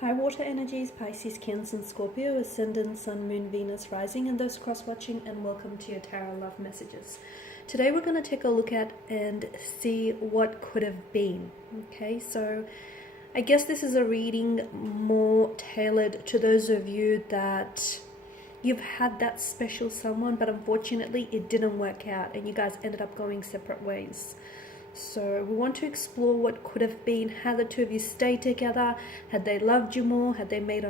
High water energies, Pisces, Cancer, and Scorpio, Ascendant, Sun, Moon, Venus, Rising, and those cross-watching, and welcome to your Tarot Love Messages. Today we're going to take a look at and see what could have been. Okay, so I guess this is a reading more tailored to those of you that you've had that special someone, but unfortunately it didn't work out and you guys ended up going separate ways. So we want to explore what could have been, had the two of you stayed together, had they loved you more, had they made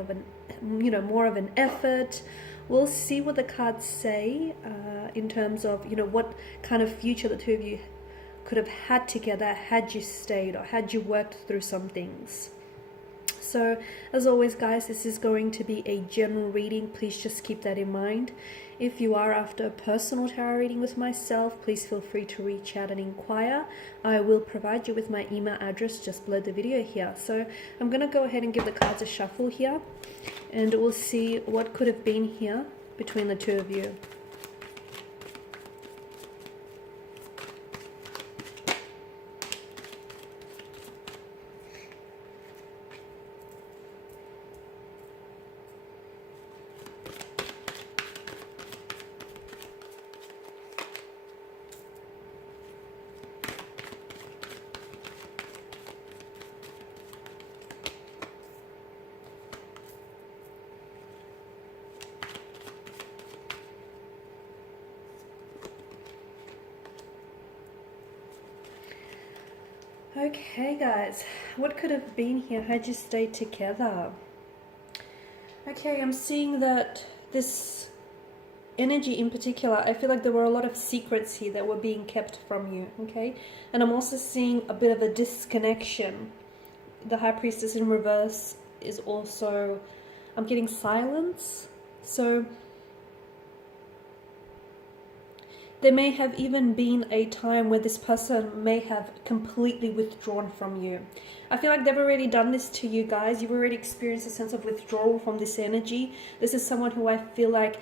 more of an effort. We'll see what the cards say in terms of, what kind of future the two of you could have had together had you stayed or had you worked through some things. So as always, guys, this is going to be a general reading. Please just keep that in mind. If you are after a personal tarot reading with myself, please feel free to reach out and inquire. I will provide you with my email address just below the video here. So I'm going to go ahead and give the cards a shuffle here, and we'll see what could have been here between the two of you. Okay, guys, what could have been here had you stayed together? Okay, I'm seeing that this energy in particular, I feel like there were a lot of secrets here that were being kept from you, okay? And I'm also seeing a bit of a disconnection. The High Priestess in reverse is also, I'm getting silence. So there may have even been a time where this person may have completely withdrawn from you. I feel like they've already done this to you guys. You've already experienced a sense of withdrawal from this energy. This is someone who I feel like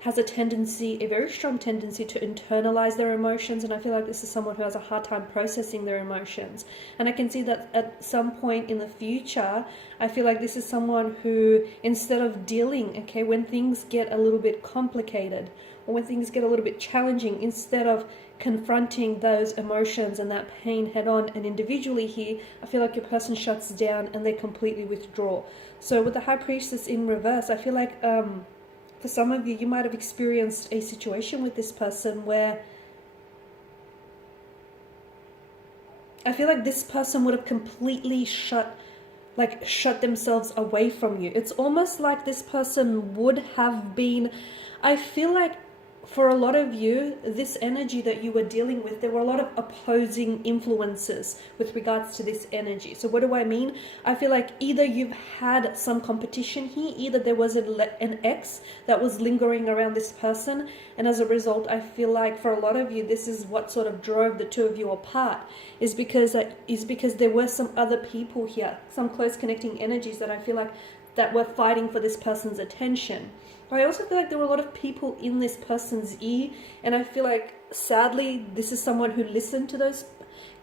has a very strong tendency to internalize their emotions, and I feel like this is someone who has a hard time processing their emotions. And I can see that at some point in the future, I feel like this is someone who, instead of dealing, okay, when things get a little bit complicated, or when things get a little bit challenging, instead of confronting those emotions and that pain head on and individually here, I feel like your person shuts down and they completely withdraw. So with the High Priestess in reverse, I feel like for some of you, you might have experienced a situation with this person where I feel like this person would have completely shut themselves away from you. It's almost like this person would have been, I feel like for a lot of you, this energy that you were dealing with, there were a lot of opposing influences with regards to this energy. So what do I mean? I feel like either you've had some competition here, either there was an ex that was lingering around this person, and as a result, I feel like for a lot of you, this is what sort of drove the two of you apart, is because there were some other people here, some close connecting energies that I feel like that were fighting for this person's attention. I also feel like there were a lot of people in this person's ear, and I feel like sadly this is someone who listened to those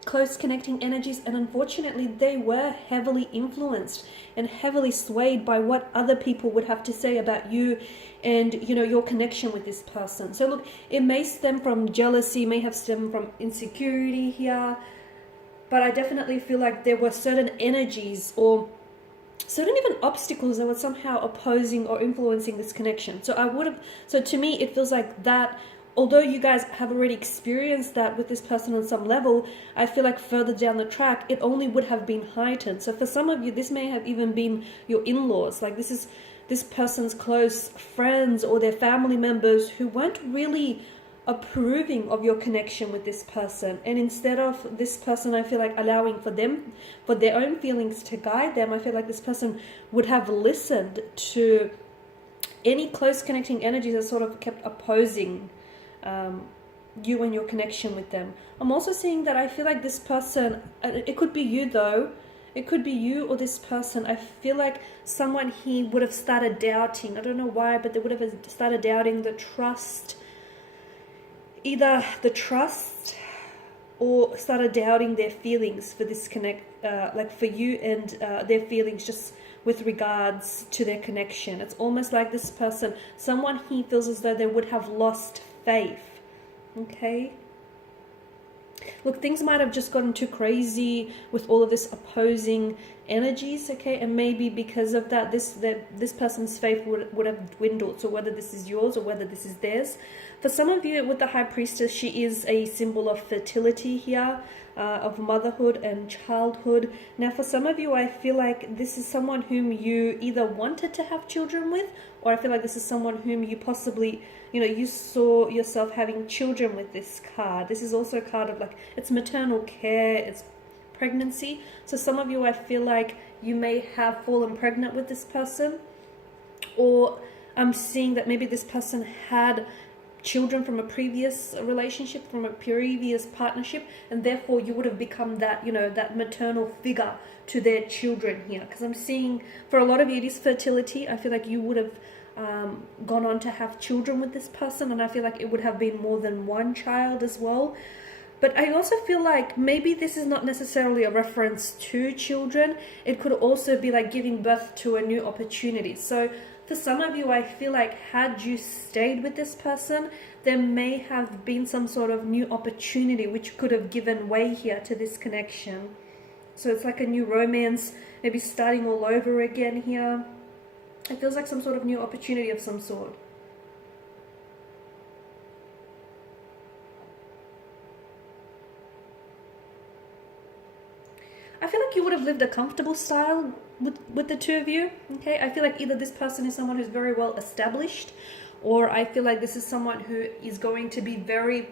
close connecting energies, and unfortunately they were heavily influenced and heavily swayed by what other people would have to say about you and your connection with this person. So look, it may stem from jealousy, may have stemmed from insecurity here, but I definitely feel like there were certain energies or certain even obstacles that were somehow opposing or influencing this connection. So to me, it feels like that, although you guys have already experienced that with this person on some level, I feel like further down the track, it only would have been heightened. So for some of you, this may have even been your in-laws. Like this is this person's close friends or their family members who weren't really approving of your connection with this person, and instead of this person, I feel like allowing for their own feelings to guide them, I feel like this person would have listened to any close connecting energies that sort of kept opposing you and your connection with them. I'm also seeing that I feel like this person, it could be you though, it could be you or this person. I feel like someone here would have started doubting, I don't know why, but they would have started doubting the trust, either the trust or started doubting their feelings for this for you, and their feelings just with regards to their connection. It's almost like this person, someone he feels as though they would have lost faith. Okay? Look, things might have just gotten too crazy with all of this opposing energies, okay? And maybe because of that, this person's faith would have dwindled. So whether this is yours or whether this is theirs. For some of you with the High Priestess, she is a symbol of fertility here, of motherhood and childhood. Now, for some of you, I feel like this is someone whom you either wanted to have children with, or I feel like this is someone whom you possibly, you saw yourself having children with this card. This is also a card of like, it's maternal care, it's pregnancy. So some of you, I feel like you may have fallen pregnant with this person, or I'm seeing that maybe this person had children from a previous relationship, from a previous partnership, and therefore you would have become that, that maternal figure to their children here. Because I'm seeing for a lot of you, it is fertility. I feel like you would have gone on to have children with this person, and I feel like it would have been more than one child as well. But I also feel like maybe this is not necessarily a reference to children. It could also be like giving birth to a new opportunity. So for some of you, I feel like had you stayed with this person, there may have been some sort of new opportunity which could have given way here to this connection. So it's like a new romance, maybe starting all over again here. It feels like some sort of new opportunity of some sort. I feel like you would have lived a comfortable style with the two of you, okay? I feel like either this person is someone who's very well established, or I feel like this is someone who is going to be very,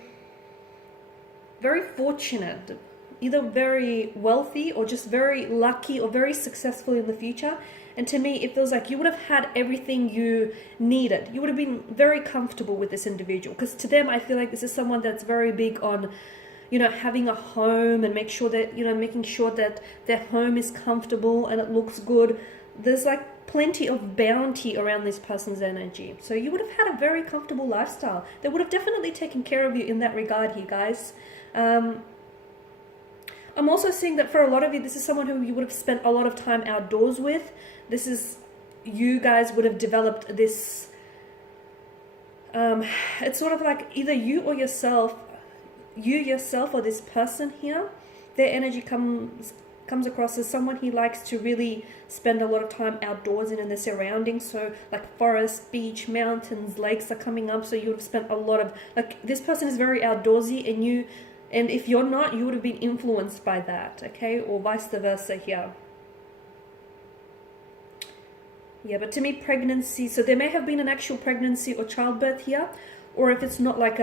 very fortunate, either very wealthy or just very lucky or very successful in the future. And to me, it feels like you would have had everything you needed. You would have been very comfortable with this individual, because to them, I feel like this is someone that's very big on having a home and making sure that their home is comfortable and it looks good. There's like plenty of bounty around this person's energy. So you would have had a very comfortable lifestyle. They would have definitely taken care of you in that regard here, guys. I'm also seeing that for a lot of you, this is someone who you would have spent a lot of time outdoors with. You guys would have developed this, it's sort of like either you yourself or this person here, their energy comes across as someone he likes to really spend a lot of time outdoors in the surroundings. So like forest, beach, mountains, lakes are coming up. So you would have spent a lot of, like, this person is very outdoorsy, and if you're not, you would have been influenced by that, okay? Or vice versa here. Yeah, but to me, pregnancy, so there may have been an actual pregnancy or childbirth here, or if it's not like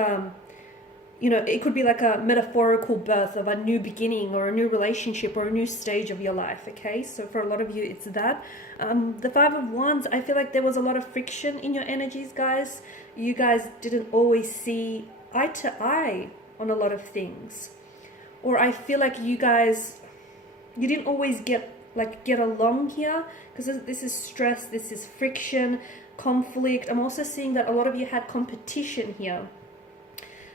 it could be like a metaphorical birth of a new beginning or a new relationship or a new stage of your life, okay? So for a lot of you, it's that. The Five of Wands, I feel like there was a lot of friction in your energies, guys. You guys didn't always see eye to eye on a lot of things. Or I feel like you didn't always get along here, because this is stress, this is friction, conflict. I'm also seeing that a lot of you had competition here.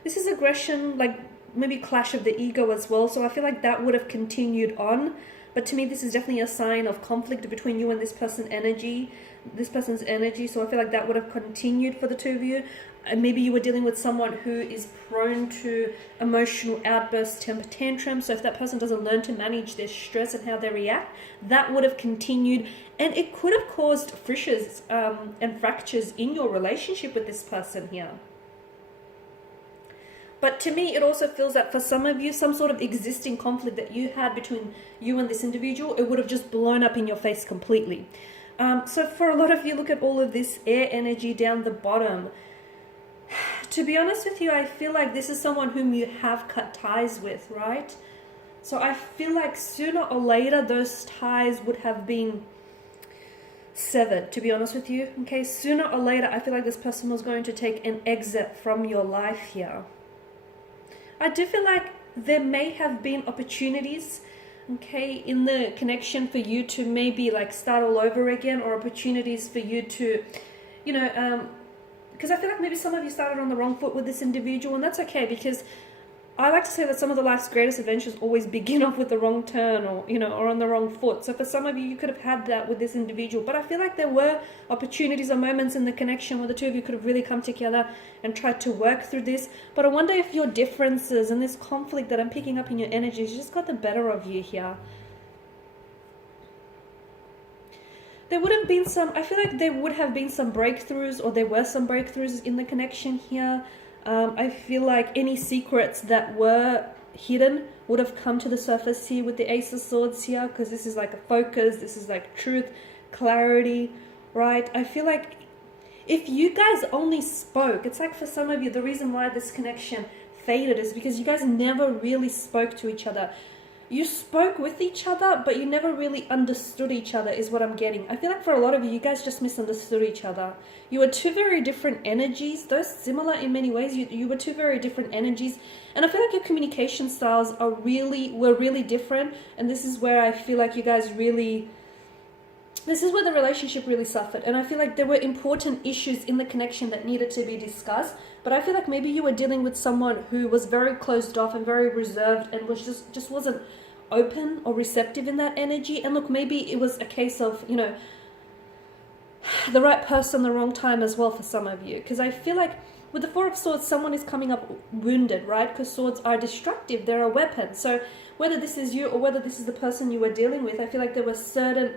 This is aggression, like maybe clash of the ego as well. So I feel like that would have continued on. But to me, this is definitely a sign of conflict between you and this person's energy. So I feel like that would have continued for the two of you. And maybe you were dealing with someone who is prone to emotional outbursts, temper tantrums. So if that person doesn't learn to manage their stress and how they react, that would have continued. And it could have caused fissures and fractures in your relationship with this person here. But to me, it also feels that for some of you, some sort of existing conflict that you had between you and this individual, it would have just blown up in your face completely. So for a lot of you, look at all of this air energy down the bottom. To be honest with you, I feel like this is someone whom you have cut ties with, right? So I feel like sooner or later, those ties would have been severed, to be honest with you. Okay, sooner or later, I feel like this person was going to take an exit from your life here. I do feel like there may have been opportunities, okay, in the connection for you to maybe like start all over again, or opportunities for you to, because I feel like maybe some of you started on the wrong foot with this individual, and that's okay, because I like to say that some of the life's greatest adventures always begin off with the wrong turn, or or on the wrong foot. So for some of you, you could have had that with this individual, but I feel like there were opportunities or moments in the connection where the two of you could have really come together and tried to work through this. But I wonder if your differences and this conflict that I'm picking up in your energies just got the better of you here. There would have been some, I feel like there would have been some breakthroughs, or there were some breakthroughs in the connection here. I feel like any secrets that were hidden would have come to the surface here with the Ace of Swords here, because this is like a focus, this is like truth, clarity, right? I feel like if you guys only spoke, it's like for some of you, the reason why this connection faded is because you guys never really spoke to each other. You spoke with each other, but you never really understood each other, is what I'm getting. I feel like for a lot of you, you guys just misunderstood each other. You were two very different energies, though similar in many ways. You were two very different energies. And I feel like your communication styles were really different. And this is where I feel like you guys really... This is where the relationship really suffered. And I feel like there were important issues in the connection that needed to be discussed. But I feel like maybe you were dealing with someone who was very closed off and very reserved and was just wasn't open or receptive in that energy. And look, maybe it was a case of, the right person, the wrong time as well for some of you. Because I feel like with the Four of Swords, someone is coming up wounded, right? Because swords are destructive. They're a weapon. So whether this is you or whether this is the person you were dealing with, I feel like there were certain...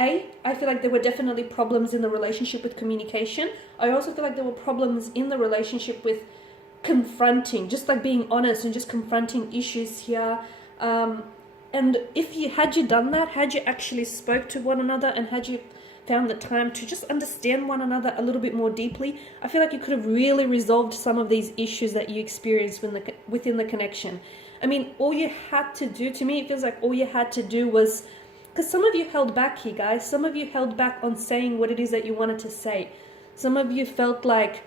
I feel like there were definitely problems in the relationship with communication. I also feel like there were problems in the relationship with confronting, just like being honest and just confronting issues here. And had you done that, had you actually spoke to one another and had you found the time to just understand one another a little bit more deeply, I feel like you could have really resolved some of these issues that you experienced within the connection. I mean, all you had to do, to me, it feels like all you had to do was... Because some of you held back here, guys. Some of you held back on saying what it is that you wanted to say. Some of you felt like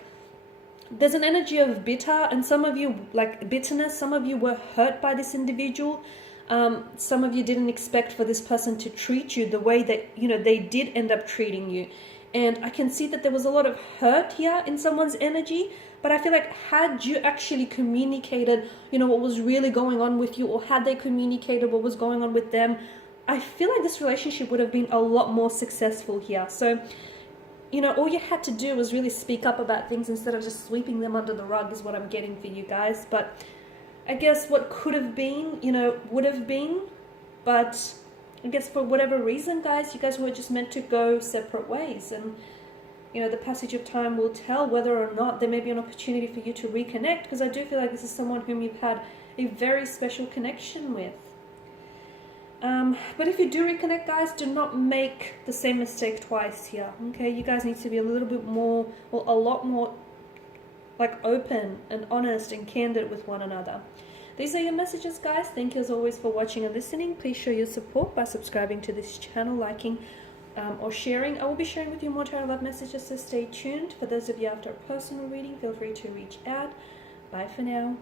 there's an energy of bitter, and some of you, like bitterness, some of you were hurt by this individual. Some of you didn't expect for this person to treat you the way that, they did end up treating you. And I can see that there was a lot of hurt here in someone's energy. But I feel like had you actually communicated, what was really going on with you, or had they communicated what was going on with them, I feel like this relationship would have been a lot more successful here. So, all you had to do was really speak up about things instead of just sweeping them under the rug is what I'm getting for you guys. But I guess what could have been, would have been. But I guess for whatever reason, guys, you guys were just meant to go separate ways. And, the passage of time will tell whether or not there may be an opportunity for you to reconnect. Because I do feel like this is someone whom you've had a very special connection with. But if you do reconnect, guys, do not make the same mistake twice here, okay? You guys need to be a little bit more, or a lot more, like, open and honest and candid with one another. These are your messages, guys. Thank you as always for watching and listening. Please show your support by subscribing to this channel, liking, or sharing. I will be sharing with you more tarot love messages, so stay tuned. For those of you after a personal reading, feel free to reach out. Bye for now.